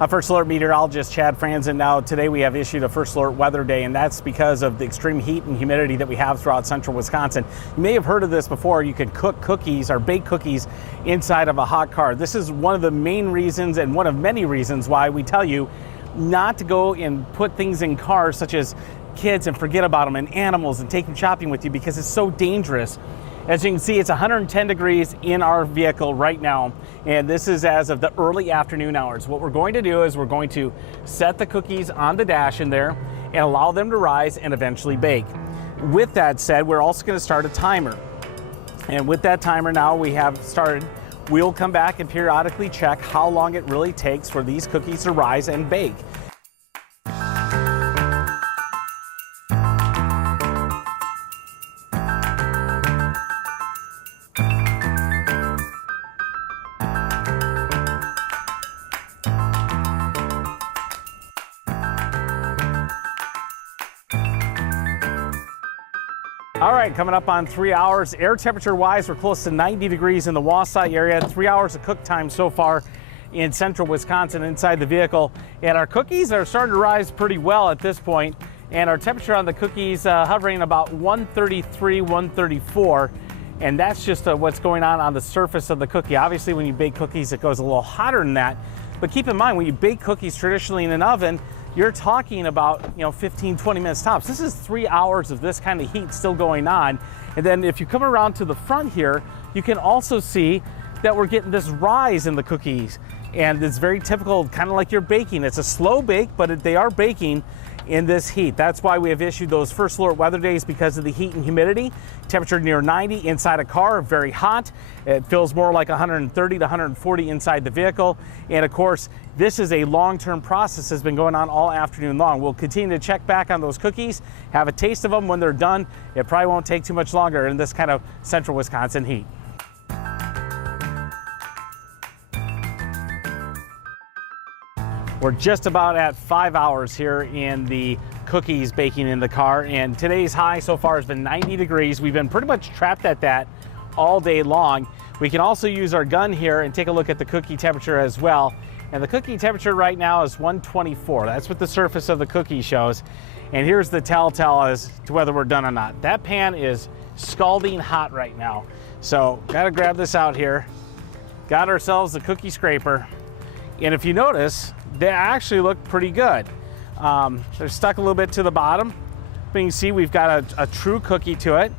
I'm First Alert Meteorologist Chad Franzen. Now, today we have issued a First Alert weather day, and that's because of the extreme heat and humidity that we have throughout central Wisconsin. You may have heard of this before. You can cook cookies or bake cookies inside of a hot car. This is one of the main reasons and one of many reasons why we tell you not to go and put things in cars such as kids and forget about them, and animals, and take them shopping with you, because it's so dangerous. As you can see, it's 110 degrees in our vehicle right now, and this is as of the early afternoon hours. What we're going to do is we're going to set the cookies on the dash in there and allow them to rise and eventually bake. With that said, we're also going to start a timer. And with that timer now we have started, we'll come back and periodically check how long it really takes for these cookies to rise and bake. All right, coming up on 3 hours, air temperature wise, we're close to 90 degrees in the Wausau area. 3 hours of cook time so far in central Wisconsin inside the vehicle. And our cookies are starting to rise pretty well at this point. And our temperature on the cookies hovering about 133, 134. And that's just what's going on the surface of the cookie. Obviously, when you bake cookies, it goes a little hotter than that. But keep in mind, when you bake cookies traditionally in an oven, you're talking about 15, 20 minutes tops. This is 3 hours of this kind of heat still going on. And then if you come around to the front here, you can also see that we're getting this rise in the cookies. And it's very typical, kind of like you're baking. It's a slow bake, but they are baking in this heat. That's why we have issued those First Alert weather days, because of the heat and humidity. Temperature near 90 inside a car, very hot. It feels more like 130 to 140 inside the vehicle. And of course, this is a long-term process, has been going on all afternoon long. We'll continue to check back on those cookies, have a taste of them when they're done. It probably won't take too much longer in this kind of central Wisconsin heat. We're just about at 5 hours here in the cookies baking in the car, and today's high so far has been 90 degrees. We've been pretty much trapped at that all day long. We can also use our gun here and take a look at the cookie temperature as well. And the cookie temperature right now is 124. That's what the surface of the cookie shows. And here's the telltale as to whether we're done or not. That pan is scalding hot right now. So gotta grab this out here. Got ourselves the cookie scraper. And if you notice, they actually look pretty good. They're stuck a little bit to the bottom, but you can see we've got a true cookie to it.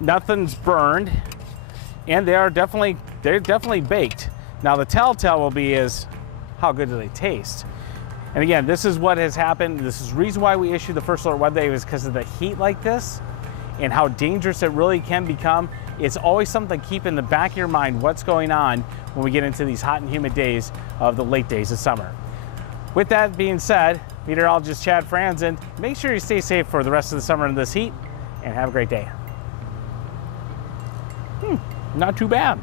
Nothing's burned, and they're definitely baked. Now the telltale will be is how good do they taste? And again, this is what has happened. This is the reason why we issued the First Alert weather day, was because of the heat like this and how dangerous it really can become. It's always something to keep in the back of your mind, what's going on when we get into these hot and humid days of the late days of summer. With that being said, Meteorologist Chad Franzen, make sure you stay safe for the rest of the summer in this heat, and have a great day. Not too bad.